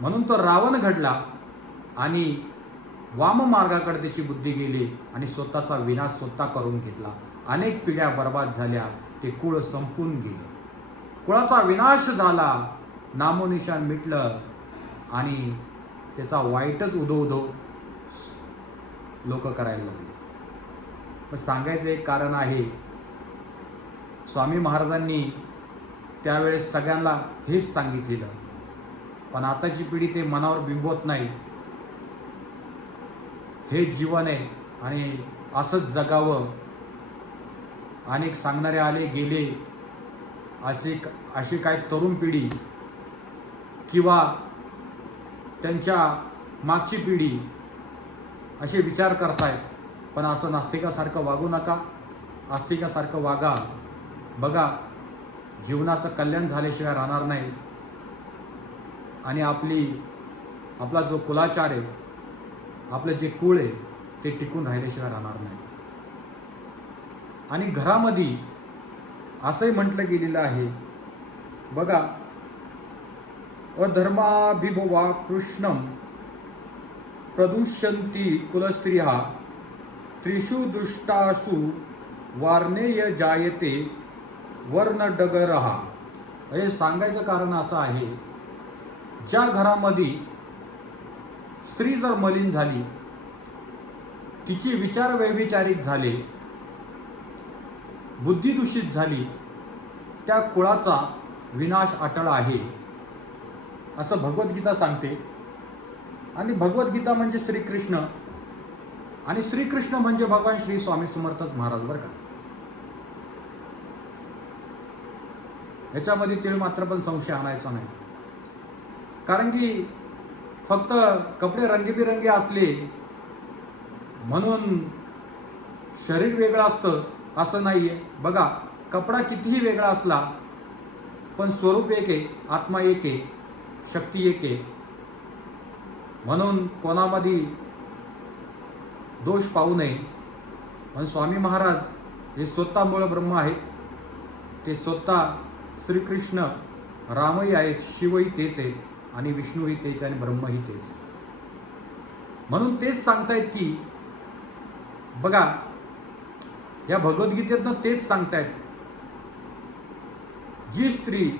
म्हणून तो रावण घडला आणि वाम मार्गाकडे त्याची बुद्धी गेली आणि स्वतःचा विनाश स्वतः करून घेतला. अनेक पिढ्या बर्बाद झाल्या ते कुळ संपून गेले. कुळाचा विनाश झाला नामोनिशान मिटलं आणि त्याचा वाईटच उदो उदो लोक करायला लागले. मग सांगायचं एक कारण आहे स्वामी महाराजांनी त्यावेळेस सगळ्यांना हेच सांगितलेलं. पण आताची पिढी ते मनावर बिंबवत नाही हे जीवन आहे आणि असंच जगावं. अनेक सांगणारे आले गेले असे अशी काय तरुण पिढी किंवा त्यांच्या मागची पिढी असे विचार करतायत पण असं नास्तिकासारखं वागू नका. आस्तिकासारखं वागा. बघा जीवनाचं कल्याण झाल्याशिवाय राहणार नाही. आणि आपली आपला जो कुलाचार आहे आपलं जे कुळ आहे ते टिकून राहिल्याशिवाय राहणार नाही. आणि घरामध्ये असंही म्हटलं गेलेलं आहे बघा अधर्माभिभवा कृष्णम प्रदूषंती कुलस्त्रिया त्रिषु दुष्टासु वार्णेय जायते वर्णडगरहा हे सांगायचं कारण असं आहे ज्या घरामध्ये स्त्री जर मलिन झाली तिची विचार वैविचारिक झाले बुद्धी दूषित झाली त्या कुळाचा विनाश अटळ आहे असं भगवद्गीता सांगते. आणि भगवद्गीता म्हणजे श्रीकृष्ण. आणि श्रीकृष्ण म्हणजे भगवान श्री स्वामी समर्थच महाराज बरं का. ह्याच्यामध्ये तिळ मात्र पण संशय आणायचा नाही. कारण की फक्त कपडे रंगीबिरंगी असले म्हणून शरीर वेगळं असतं असं नाही आहे बघा कपडा कितीही वेगळा असला पण स्वरूप एक आहे आत्मा एक आहे शक्ती एक आहे. म्हणून कोणामध्ये दोष पाहू नये. म्हणून स्वामी महाराज हे स्वतः मूळ ब्रह्म आहेत. ते स्वतः श्रीकृष्ण रामही आहेत शिवही तेच आहेत. आणि विष्णूही तेच आणि ब्रह्मही तेच म्हणून तेच सांगतायत की बघा या भगवद्गीतेतनं तेच सांगतायत. जी स्त्री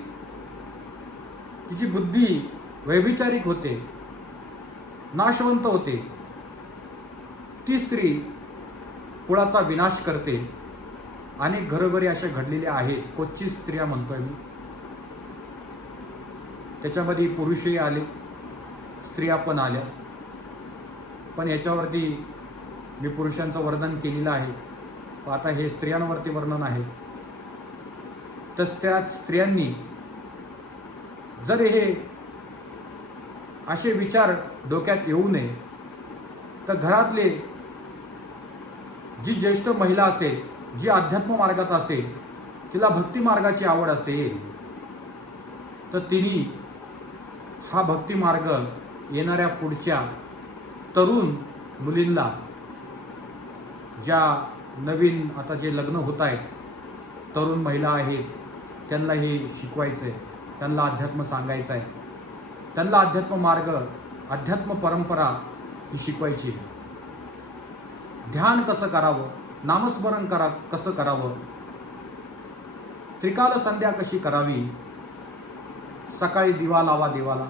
तिची बुद्धी वैविचारिक होते नाशवंत होते ती स्त्री कुळाचा विनाश करते अनेक घरोघरी अशा घडलेल्या आहेत. कोच्ची स्त्रिया म्हणतोय मी. त्याच्यामध्ये पुरुषही आले स्त्रिया पण आल्या. पण याच्यावरती मी पुरुषांचं वर्णन केलेलं आहे. आता हे स्त्रियांवरती वर्णन आहे. तर त्या स्त्रियांनी जर हे असे विचार डोक्यात येऊ नये तर घरातले जी ज्येष्ठ महिला असेल जी अध्यात्म मार्गात असेल तिला भक्ती मार्गाची आवड असेल तर तिने हा भक्ती मार्ग येणाऱ्या पुढच्या तरुण मुलींना ज्या नवीन आता जे लग्न होत आहेत तरुण महिला आहेत त्यांना हे शिकवायचं आहे त्यांना अध्यात्म सांगायचं आहे त्यांना अध्यात्म मार्ग अध्यात्म परंपरा ही शिकवायची. आहे. ध्यान कसं करावं? नामस्मरण करा कसं करावं? त्रिकाल संध्या कशी करावी? सकाळी दिवा लावा देवाला.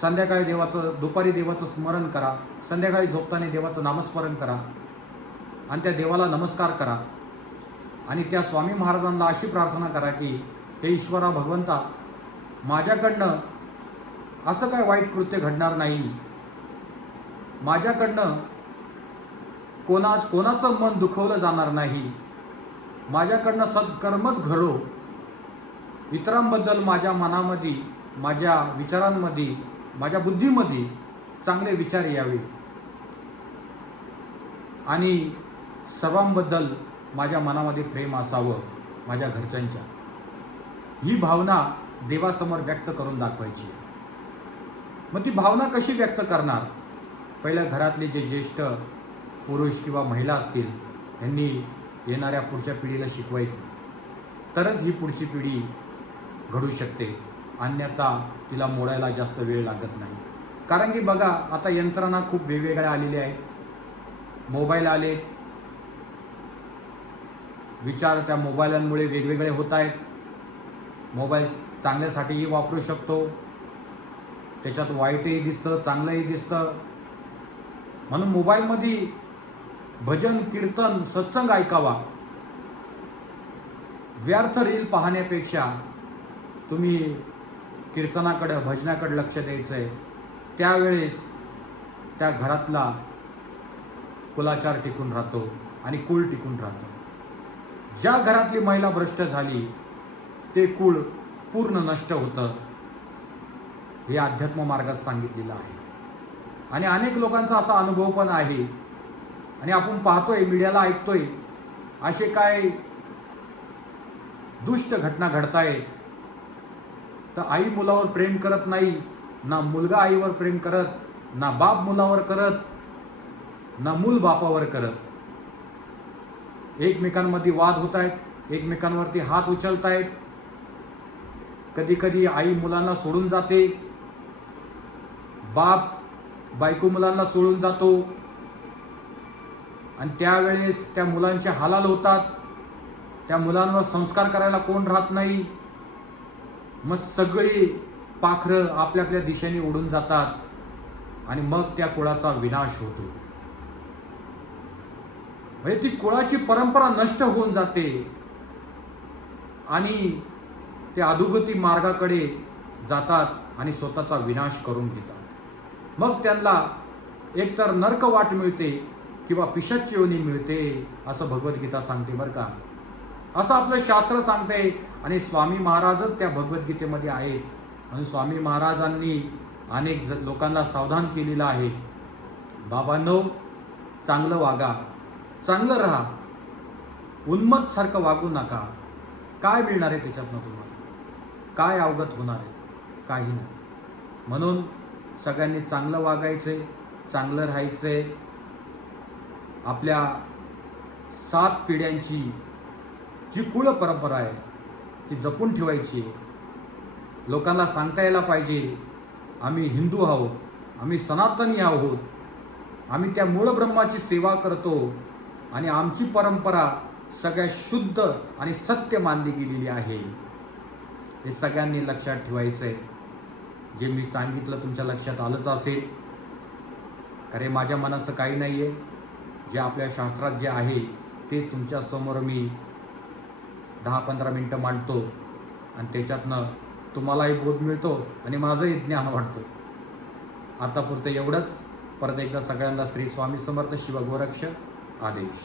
संध्याकाळी देवाचं दुपारी देवाचं स्मरण करा. संध्याकाळी झोपताना देवाचं नामस्मरण करा. आणि त्या देवाला नमस्कार करा. आणि त्या स्वामी महाराजांना अशी प्रार्थना करा की हे ईश्वरा भगवंता माझ्याकडनं असं काय वाईट कृत्य घडणार नाही. माझ्याकडनं कोणा कोणाचं मन दुखवलं जाणार नाही. माझ्याकडनं सत्कर्मच घडो इतरांबद्दल माझ्या मनामध्ये माझ्या विचारांमध्ये माझ्या बुद्धीमध्ये चांगले विचार यावे. आणि सर्वांबद्दल माझ्या मनामध्ये प्रेम असावं माझ्या घरच्यांच्या. ही भावना देवासमोर व्यक्त करून दाखवायची मग ती भावना कशी व्यक्त करणार? पहिल्या घरातले जे ज्येष्ठ पुरुष किंवा महिला असतील यांनी येणाऱ्या पुढच्या पिढीला शिकवायचं. तरच ही पुढची पिढी घडू शकते. अन्यथा तिला मोडायला जास्त वेळ लागत नाही. कारण की बघा आता यंत्रणा खूप वेगवेगळ्या आलेल्या आहेत. मोबाईल आले. विचार त्या मोबाईलांमुळे वेगवेगळे होत आहेत. मोबाईल चांगल्यासाठीही वापरू शकतो. त्याच्यात वाईटही दिसतं चांगलंही दिसतं. म्हणून मोबाईलमध्ये भजन कीर्तन सत्संग ऐकावा. व्यर्थ रील पाहण्यापेक्षा तुम्ही कीर्तनाकडं भजनाकडं लक्ष द्यायचं आहे त्यावेळेस त्या घरातला कुलाचार टिकून राहतो आणि कुळ टिकून राहतो. ज्या घरातली महिला भ्रष्ट झाली ते कुळ पूर्ण नष्ट होतं हे अध्यात्म मार्गात सांगितलेलं आहे. आणि अनेक लोकांचा असा अनुभव पण आहे. आणि आपण पाहतोय मीडियाला ऐकतोय असे काय दुष्ट घटना घडतायत तर आई मुलावर प्रेम करत नाही ना मुलगा आईवर प्रेम करत ना बाप मुलावर करत ना मूल बापावर करत. एकमेकांमध्ये वाद होत आहेत एकमेकांवरती हात उचलतायत. कधी कधी आई मुलांना सोडून जाते. बाप बायको मुलांना सोडून जातो. आणि त्यावेळेस त्या मुलांचे हालाल होतात. त्या मुलांवर संस्कार करायला कोण राहत नाही. मग सगळी पाखरं आपल्या आपल्या दिशेने उडून जातात आणि मग त्या कुळाचा विनाश होतो. म्हणजे ती कुळाची परंपरा नष्ट होऊन जाते आणि ते अधोगती मार्गाकडे जातात आणि स्वतःचा विनाश करून घेतात. मग त्यांना एकतर नरक वाट मिळते किंवा पिशाची योनी मिळते असं भगवद्गीता सांगते बरं का. असं आपलं शास्त्र सांगते. आणि स्वामी महाराजच त्या भगवद्गीतेमध्ये आहेत म्हणून स्वामी महाराजांनी अनेक ज लोकांना सावधान केलेलं आहे. बाबांनो चांगलं वागा. चांगलं राहा. उन्मत सारखं वागू नका. काय मिळणार आहे त्याच्यातनं तुम्हाला? काय अवगत होणार आहे? काही नाही. म्हणून सगळ्यांनी चांगलं वागायचं आहे चांगलं राहायचं आहे आपल्या सात पिढ्यांची जी कुळ परंपरा आहे ती जपून ठेवायची आहे. लोकांना सांगता यायला पाहिजे आम्ही हिंदू आहोत आम्ही सनातनी आहोत आम्ही त्या मूळ ब्रह्माची सेवा करतो आणि आमची परंपरा सगळ्यात शुद्ध आणि सत्य मानली गेलेली आहे. हे सगळ्यांनी लक्षात ठेवायचं आहे जे मी सांगितलं तुमच्या लक्षात आलंच असेल. खरे माझ्या मनाचं काही नाही आहे जे आपल्या शास्त्रात जे आहे ते तुमच्यासमोर मी दहा पंधरा मिनटं मांडतो. आणि त्याच्यातनं तुम्हालाही बोध मिळतो आणि माझंही ज्ञान वाढतं. आतापुरतं एवढंच. परत एकदा सगळ्यांना श्री स्वामी समर्थ शिवगोरक्ष आदेश.